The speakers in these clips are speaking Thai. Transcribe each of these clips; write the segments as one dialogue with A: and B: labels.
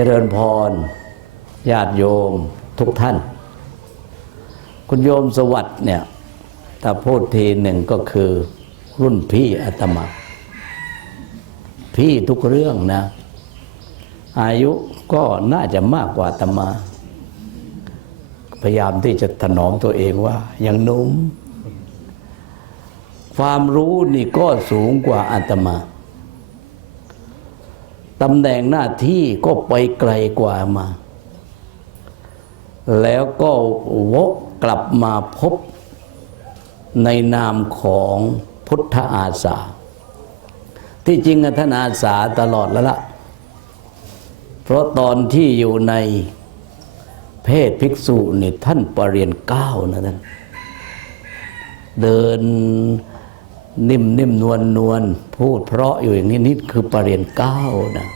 A: เจริญพรญาติโยมทุกท่าน คุณโยมสวัสดิ์เนี่ยถ้าพูดทีหนึ่งก็คือรุ่นพี่อาตมา พี่ทุกเรื่องนะ อายุก็น่าจะมากกว่าอาตมา พยายามที่จะถนอมตัวเองว่ายังนุ่มความรู้นี่ก็สูงกว่าอาตมา ตำแหน่งหน้าที่ก็ไปไกลกว่ามา แล้วก็วกกลับมาพบในนามของพุทธอาสา ที่จริงอะท่านอาสาตลอดแล้วละเพราะตอนที่อยู่ในเพศภิกษุนี่ท่านปรริญญาเก้านะท่านเดิน นิ่มนิ่มนวลนวลพูดเพราะอยู่อย่างนี้นี่คือปรริญญาเก้านะ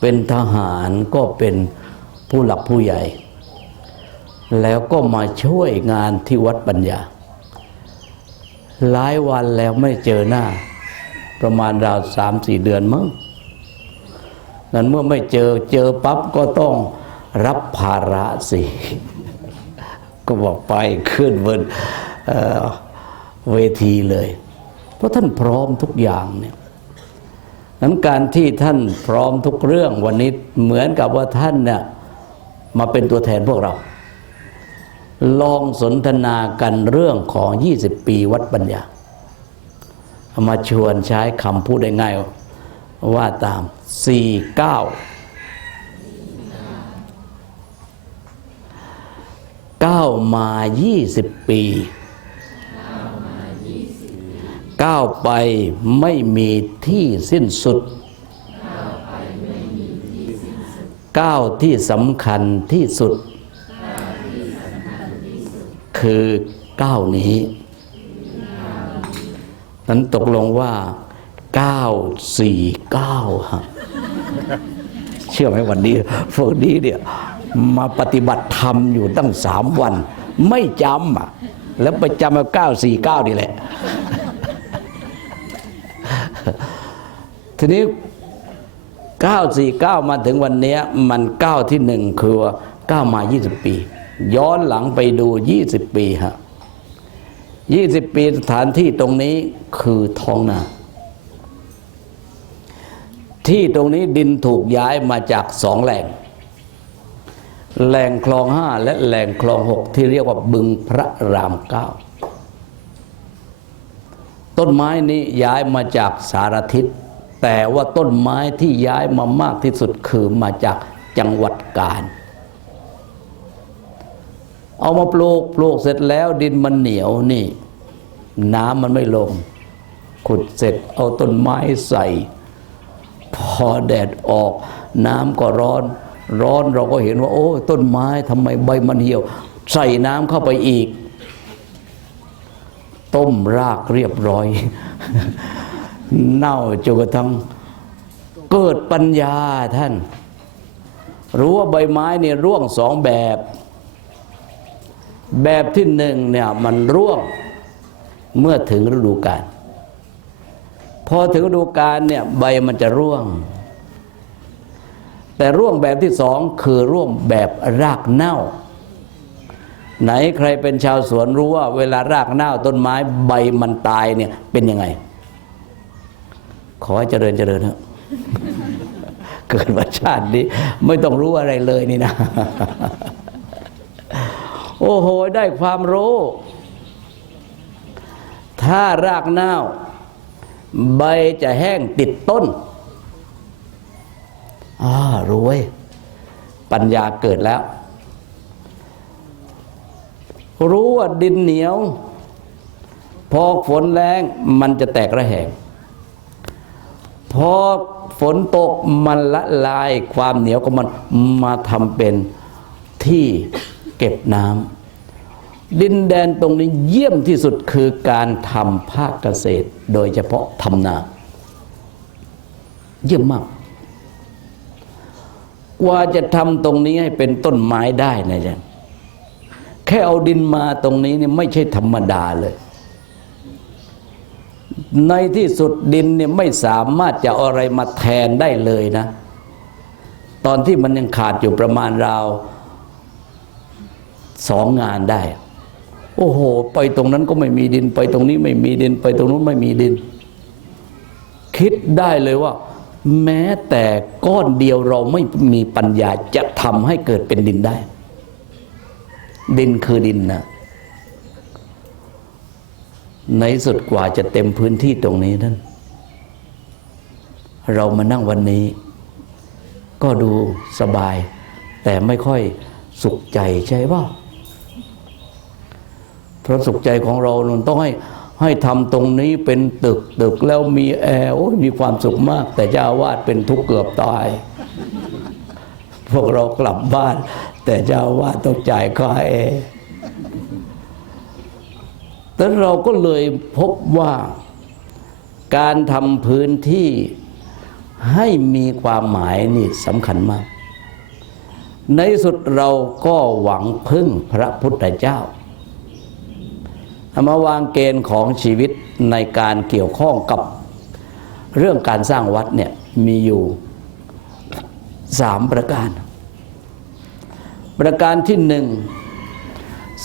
A: เป็นทหารก็เป็นผู้หลักผู้ใหญ่ แล้วก็มาช่วยงานที่วัดปัญญา หลายวันแล้วไม่เจอหน้า ประมาณราวสามสี่เดือนมั้งนั้นเมื่อไม่เจอเจอปั๊บก็ต้องรับภาระสิ ก็บอกไปขึ้นบน เวทีเลย เพราะท่านพร้อมทุกอย่างเนี่ยนั้นการที่ท่านพร้อมทุกเรื่องวันนี้เหมือนกับว่าท่านเนี่ยมาเป็นตัวแทนพวกเรา ลองสนทนากันเรื่องของ 20 ปีวัดปัญญา มาชวนใช้คำพูดได้ง่ายว่าตาม 49ก้าวมา 20 ปี ก้าวไปไม่มีที่สิ้นสุด ก้าวที่สำคัญที่สุด คือก้าวนี้นั้นตกลงว่า949ฮะเชื่อไหมวันนี้พวกนี้เนี่ยมาปฏิบัติธรรมอยู่ตั้งสามวัน ไม่จำอะแล้วไปจำมาเก้าสี่เก้านี่แหละ ทีนี้เก้าสี่เก้ามาถึงวันนี้มันเก้าที่หนึ่งคือเก้ามายี่สิบปี ย้อนหลังไปดูยี่สิบปีฮะยี่สิบปีสถานที่ตรงนี้คือท้องนา ที่ตรงนี้ดินถูกย้ายมาจากสองแหล่ง แหล่งคลองห้าและแหล่งคลองหกที่เรียกว่าบึงพระรามเก้า ต้นไม้นี้ย้ายมาจากสารทิศ แต่ว่าต้นไม้ที่ย้ายมามากที่สุดคือมาจากจังหวัดกาญเอามาปลูกปลูกเสร็จแล้วดินมันเหนียวนี่ น้ำมันไม่ลง ขุดเสร็จเอาต้นไม้ใส่ พอแดดออก น้ำก็ร้อน ร้อนเราก็เห็นว่า โอ้ต้นไม้ทำไมใบมันเหี่ยว ใส่น้ำเข้าไปอีก ต้มรากเรียบร้อย เน่าจนกระทั่งเกิดปัญญาท่าน รู้ว่าใบไม้เนี่ยร่วงสองแบบ แบบที่หนึ่งเนี่ยมันร่วงเมื่อถึงฤดูกาลพอถึงฤดูกาลเนี่ยใบมันจะร่วง แต่ร่วงแบบที่สองคือร่วงแบบรากเน่า ไหนใครเป็นชาวสวนรู้ว่า เวลารากเน่าต้นไม้ใบมันตายเนี่ยเป็นยังไง ขอให้เจริญเจริญเถอะเกิดมาชาตินี้ไม่ต้องรู้อะไรเลยนี่นะ โอ้โห ได้ความรู้ ถ้ารากเน่า ใบจะแห้งติดต้นอ่ารวย ปัญญาเกิดแล้ว รู้ว่าดินเหนียว พอฝนแรงมันจะแตกระแหง พอฝนตกมันละลายความเหนียวของมันมาทำเป็นที่เก็บน้ำดินแดนตรงนี้เยี่ยมที่สุดคือการทำภาคเกษตร โดยเฉพาะทำนา เยี่ยมมากกว่าจะทำตรงนี้ให้เป็นต้นไม้ได้นะจ๊ะ ค่เอาดินมาตรงนี้เนี่ยไม่ใช่ธรรมดาเลย ในที่สุดดินเนี่ยไม่สามารถจะออะไรมาแทนได้เลยนะ ตอนที่มันยังขาดอยู่ประมาณราวสองงานได้ โอ้โห ไปตรงนั้นก็ไม่มีดิน ไปตรงนี้ไม่มีดิน ไปตรงนู้นไม่มีดิน คิดได้เลยว่า แม้แต่ก้อนเดียวเราไม่มีปัญญาจะทำให้เกิดเป็นดินได้ ดินคือดินนะในสุดกว่าจะเต็มพื้นที่ตรงนี้นั้น เรามานั่งวันนี้ ก็ดูสบาย แต่ไม่ค่อยสุขใจใช่ป่ะเพราะสุขใจของเรานนต้องให้ให้ทำตรงนี้เป็นตึกตึกแล้วมีแอร์โอ้ยมีความสุขมาก แต่เจ้าอาวาดเป็นทุกข์เกือบตาย พวกเรากลับบ้าน แต่เจ้าอาวาต้องจ่ายค่าแอร์แต่เราก็เลยพบว่าการทำพื้นที่ให้มีความหมายนี่สำคัญมาก ในสุดเราก็หวังพึ่งพระพุทธเจ้าเอามาวางเกณฑ์ของชีวิตในการเกี่ยวข้องกับเรื่องการสร้างวัดเนี่ยมีอยู่สามประการ ประการที่หนึ่ง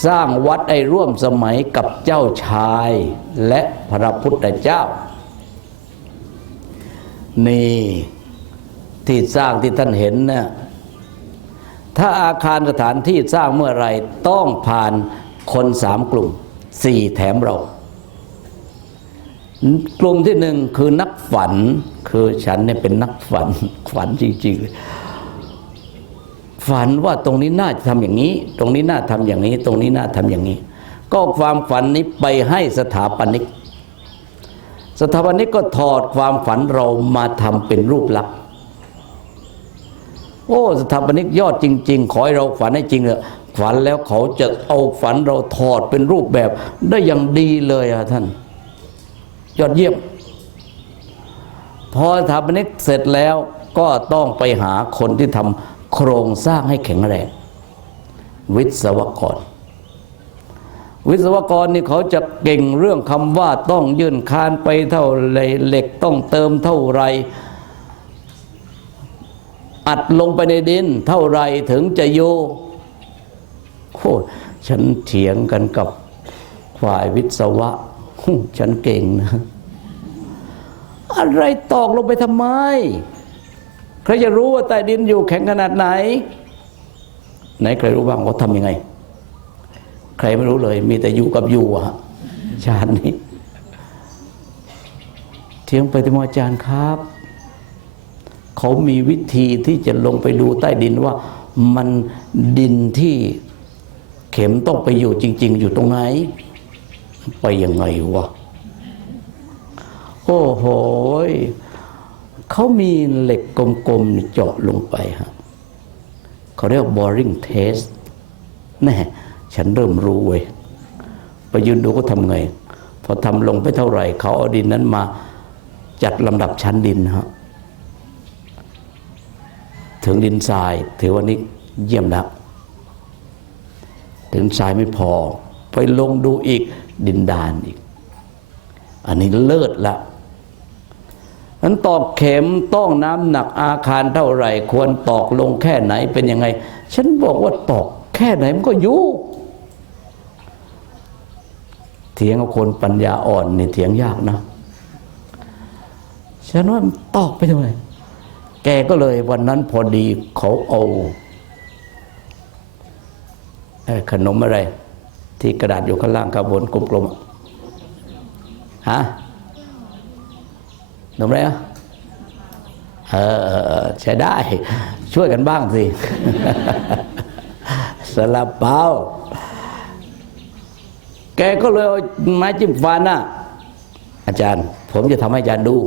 A: สร้างวัดไอ้ร่วมสมัยกับเจ้าชายและพระพุทธเจ้า นี่ที่สร้างที่ท่านเห็นเนี่ยถ้าอาคารสถานที่สร้างเมื่อไรต้องผ่านคนสามกลุ่มสี่แถมเรา กลุ่มที่หนึ่งคือนักฝัน คือฉันเนี่ยเป็นนักฝัน ฝันจริงๆเลย ฝันว่าตรงนี้น่าจะทำอย่างนี้ ตรงนี้น่าทำอย่างนี้ ตรงนี้น่าทำอย่างนี้ ก็ความฝันนี้ไปให้สถาปนิก สถาปนิกก็ถอดความฝันเรามาทำเป็นรูปลักษณ์โอ้สถาปนิกยอดจริง ๆ ขอให้เราฝันให้จริงเถอะฝันแล้วเขาจะเอาฝันเราถอดเป็นรูปแบบได้อย่างดีเลยอะท่าน ยอดเยี่ยม พอสถาปนิกเสร็จแล้วก็ต้องไปหาคนที่ทำ โครงสร้างให้แข็งแรง วิศวกร วิศวกรนี่เขาจะเก่งเรื่องคำว่าต้องยื่นคานไปเท่าไรเหล็กต้องเติมเท่าไร อัดลงไปในดินเท่าไรถึงจะโยโอ้ฉันเถียงกันกับฝ่ายวิศวะ ฉันเก่งนะ อะไรตอกลงไปทำไม ใครจะรู้ว่าใต้ดินอยู่แข็งขนาดไหน ไหนใครรู้บ้างว่าทำยังไง ใครไม่รู้เลย มีแต่อยู่กับอยู่อะชาตินี้เถียงไปที่มอาจารย์ครับ เขามีวิธีที่จะลงไปดูใต้ดินว่ามันดินที่เข็มต้องไปอยู่จริง ๆ อยู่ตรงไหน ไปยังไงวะ โอ้โห เขามีเหล็กกลมๆเจาะลงไปฮะเขาเรียก boring test แน่ฉันเริ่มรู้เว้ยไปยืนดูก็ทำไง พอทำลงไปเท่าไหร่ เขาเอาดินนั้นมาจัดลำดับชั้นดินฮะถึงดินทรายถือว่านี้เยี่ยมแล้วถึงทรายไม่พอ ไปลงดูอีกดินดานอีก อันนี้เลิศละ นั้นตอกเข็มต้องน้ำหนักอาคารเท่าไหร่ ควรตอกลงแค่ไหนเป็นยังไง ฉันบอกว่าตอกแค่ไหนมันก็ยู่เถียงกับคนปัญญาอ่อนนี่เถียงยากนะฉันว่าตอกไปทำไมแกก็เลยวันนั้นพอดีเขาเอาเอขนมอะไร ที่กระดาษอยู่ข้างล่างกระบนกลมๆฮะ ขนมอะไรอะเออใช้ได้ ช่วยกันบ้างสิสลับเปาแกก็เลยเอาไม้จิ้มฟันน่ะ อาจารย์ ผมจะทำให้อาจารย์ดู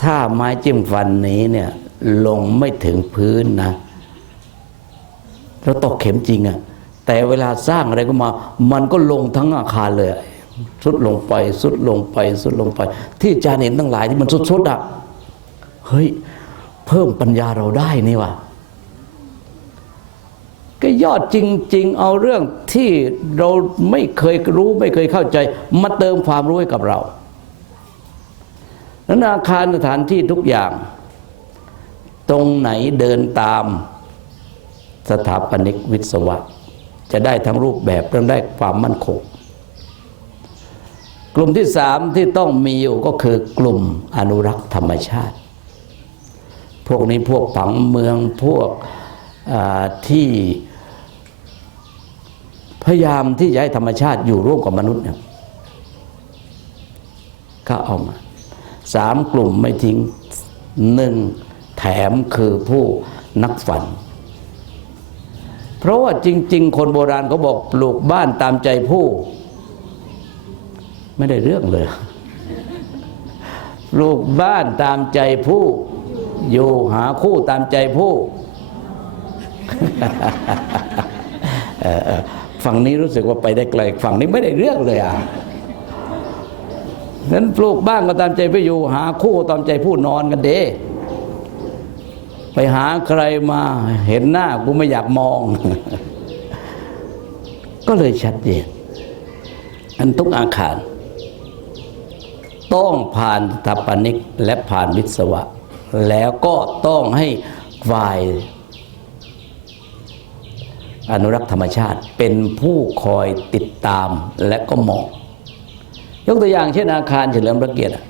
A: ถ้าไม้จิ้มฟันนี้เนี่ย ลงไม่ถึงพื้นนะแล้วตกเข็มจริงอะแต่เวลาสร้างอะไรก็มา มันก็ลงทั้งอาคารเลย สุดลงไป สุดลงไป สุดลงไป ที่อาจารย์เห็นทั้งหลายที่มันสุดๆอะเฮ้ย เพิ่มปัญญาเราได้นี่ว่ะก็ยอดจริง ๆ เอาเรื่องที่เราไม่เคยรู้ไม่เคยเข้าใจ มาเติมความรู้ให้กับเรานั้นอาคารสถานที่ทุกอย่าง ตรงไหนเดินตามสถาปนิกวิศวะ จะได้ทั้งรูปแบบและได้ความมั่นคง กลุ่มที่สามที่ต้องมีอยู่ก็คือกลุ่มอนุรักษ์ธรรมชาติ พวกนี้พวกผังเมืองพวกที่พยายามที่จะให้ธรรมชาติอยู่ร่วมกับมนุษย์เนี่ยก็เอามาสามกลุ่มไม่ทิ้งหนึ่งแถมคือผู้นักฝัน เพราะว่าจริง ๆ คนโบราณเขาบอกปลูกบ้านตามใจผู้ ไม่ได้เรื่องเลยปลูกบ้านตามใจผู้ อยู่หาคู่ตามใจผู้ฝั่งนี้รู้สึกว่าไปได้ไกลฝั่งนี้ไม่ได้เรื่องเลยอะนั้นปลูกบ้านก็ตามใจไปอยู่ หาคู่ตามใจผู้นอนกันเด้ไปหาใครมาเห็นหน้ากูไม่อยากมอง ก็เลยชัดเจนอันทุกอาคาร ต้องผ่านสถาปนิกและผ่านวิศวะ แล้วก็ต้องให้ฝ่ายอนุรักษ์ธรรมชาติเป็นผู้คอยติดตามและก็มองยกตัวอย่างเช่นอาคารเฉลิมพระเกียรติอะ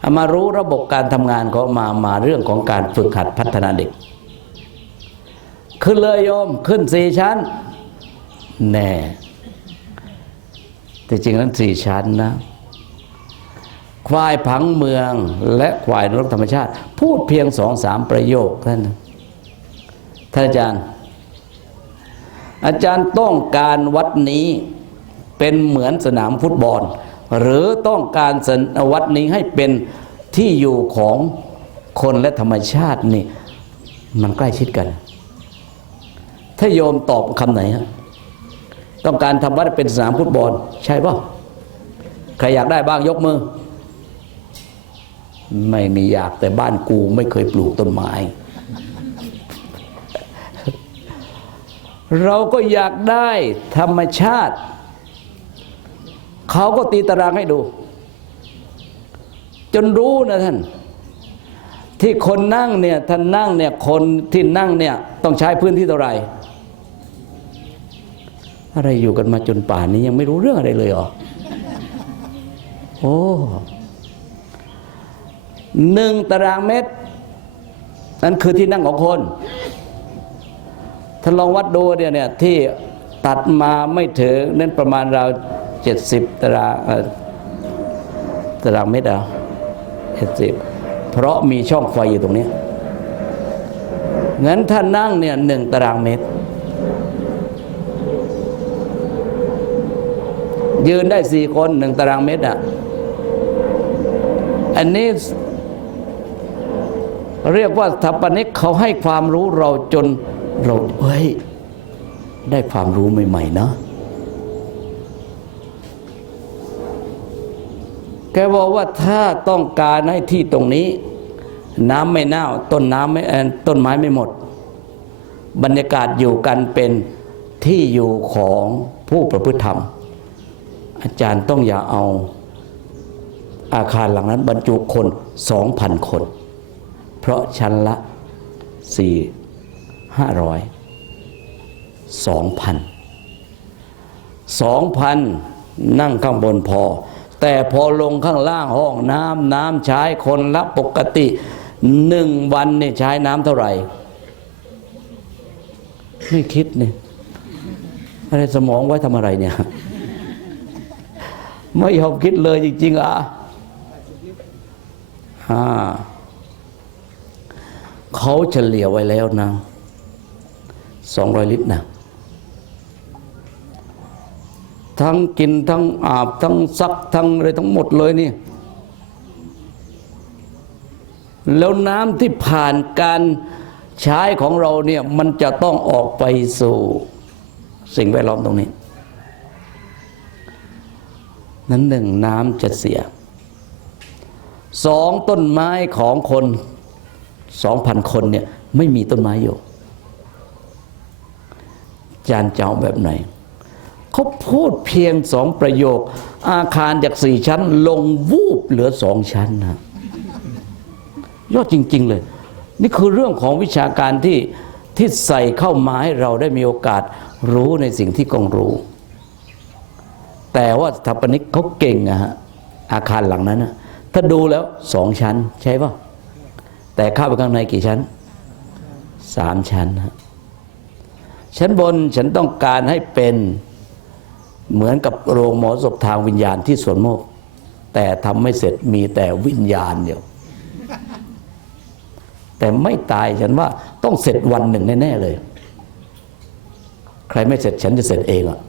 A: เอามารู้ระบบการทำงานของมามาเรื่องของการฝึกหัดพัฒนาเด็ก ขึ้นเลยโยมขึ้นสี่ชั้น แน่ แต่จริงนั้นสี่ชั้นนะ ควายผังเมืองและควายนรกธรรมชาติ พูดเพียงสองสามประโยคท่านนท่านอาจารย์ อาจารย์ต้องการวัดนี้เป็นเหมือนสนามฟุตบอล หรือต้องการสนวัดนี้ให้เป็นที่อยู่ของคนและธรรมชาตินี่มันใกล้ชิดกัน ถ้าโยมตอบคำไหนฮะต้องการทำวัดเป็นสนามฟุตบอล ใช่ป่ะใครอยากได้บ้างยกมือ ไม่มีอยากแต่บ้านกูไม่เคยปลูกต้นไม้ เราก็อยากได้ธรรมชาติ เขาก็ตีตารางให้ดู จนรู้นะท่าน ที่คนนั่งเนี่ยท่านนั่งเนี่ยคนที่นั่งเนี่ยต้องใช้พื้นที่เท่าไหร่อะไรอยู่กันมาจนป่านนี้ยังไม่รู้เรื่องอะไรเลยเหรอ โอ้ หนึ่งตารางเมตร นั่นคือที่นั่งของคนท่านลองวัดดูเนี่ยเนี่ยที่ตัดมาไม่ถึงนั่นประมาณเราเจ็ดสิบตารางตารางเมตรเอาเจ็ดสิบเพราะมีช่องไฟอยู่ตรงนี้ งั้นถ้านั่งเนี่ยหนึ่งตารางเมตร ยืนได้สี่คนหนึ่งตารางเมตรอะ อันนี้ เรียกว่าสถาปนิกเขาให้ความรู้เราจนเราเฮ้ยได้ความรู้ใหม่ๆนะแกบอกว่าถ้าต้องการให้ที่ตรงนี้ น้ำไม่เน่าต้นน้ำไม่เอ่อต้นไม้ไม่หมด บรรยากาศอยู่กันเป็นที่อยู่ของผู้ประพฤติธรรม อาจารย์ต้องอย่าเอาอาคารหลังนั้นบรรจุคนสองพันคน เพราะชั้นละสี่ห้าร้อยสองพันสองพันนั่งข้างบนพอ แต่พอลงข้างล่างห้องน้ำน้ำใช้คนละปกติหนึ่งวันเนี่ยใช้น้ำเท่าไหร่ ไม่คิดเนี่ยอะไรสมองไว้ทำอะไรเนี่ย ไม่ยอมคิดเลยจริง ๆ อะอ่า เขาเฉลี่ยไว้แล้วนะสองร้อยลิตรนะทั้งกินทั้งอาบทั้งซักทั้งอะไรทั้งหมดเลยนี่ แล้วน้ำที่ผ่านการใช้ของเราเนี่ยมันจะต้องออกไปสู่สิ่งแวดล้อมตรงนี้ นั้นหนึ่งน้ำจะเสีย สองต้นไม้ของคน สองพันคนเนี่ยไม่มีต้นไม้อยู่ จานเจ้าแบบไหนเขาพูดเพียงสองประโยค อาคารจากสี่ชั้น ลงวูบเหลือสองชั้นนะยอดจริง ๆ เลย นี่คือเรื่องของวิชาการที่ที่ใส่เข้ามาให้เราได้มีโอกาสรู้ในสิ่งที่กองรู้ แต่ว่าสถาปนิกเขาเก่งอะฮะอาคารหลังนั้นนะถ้าดูแล้วสองชั้นใช่ป่ะ แต่เข้าไปข้างในกี่ชั้นสามชั้นชั้นบนฉันต้องการให้เป็นเหมือนกับโรงหมอศพทางวิญญาณที่สวนโมก แต่ทำไม่เสร็จมีแต่วิญญาณเดียวแต่ไม่ตายฉันว่าต้องเสร็จวันหนึ่งแน่ๆเลย ใครไม่เสร็จฉันจะเสร็จเองอะ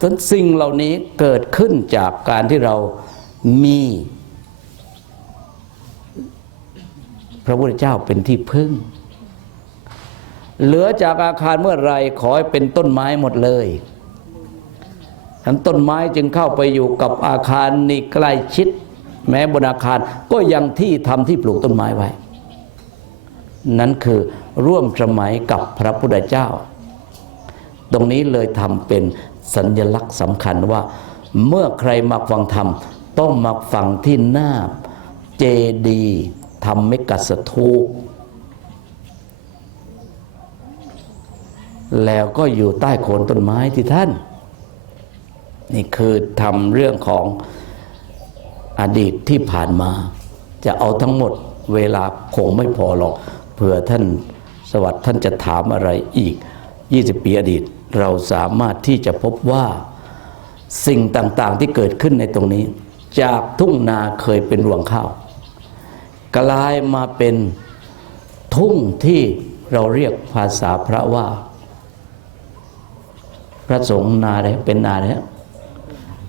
A: ทั้นสิ่งเหล่านี้เกิดขึ้นจากการที่เรามี พระพุทธเจ้าเป็นที่พึ่ง เหลือจากอาคารเมื่อไรขอให้เป็นต้นไม้หมดเลยทั้นต้นไม้จึงเข้าไปอยู่กับอาคารนี่ใกล้ชิด แม้บนอาคารก็ยังที่ทำที่ปลูกต้นไม้ไว้ นั้นคือร่วมสมัยกับพระพุทธเจ้า ตรงนี้เลยทำเป็นสัญลักษณ์สำคัญว่า เมื่อใครมาฟังธรรมต้องมาฟังที่หน้าเจดีย์ ธรรมิกสถูแล้วก็อยู่ใต้โคนต้นไม้ที่ท่าน นี่คือทำเรื่องของอดีตที่ผ่านมา จะเอาทั้งหมดเวลาคงไม่พอหรอกเผื่อท่านสวัสดิ์ท่านจะถามอะไรอีก 20 ปีอดีต เราสามารถที่จะพบว่าสิ่งต่างๆที่เกิดขึ้นในตรงนี้ จากทุ่งนาเคยเป็นรวงข้าว กลายมาเป็นทุ่งที่เราเรียกภาษาพระว่า พระสงฆ์นาอะไรเป็นนาอะไรฮะ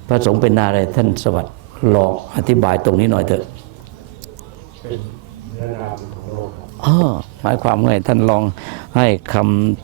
A: พระสงฆ์เป็นนาอะไรท่านสวัสดิ์ลองอธิบายตรงนี้หน่อยเถอะ
B: เป็นเรื่องราวของโลกครับ
A: อ้อหมายความไงท่านลองให้ค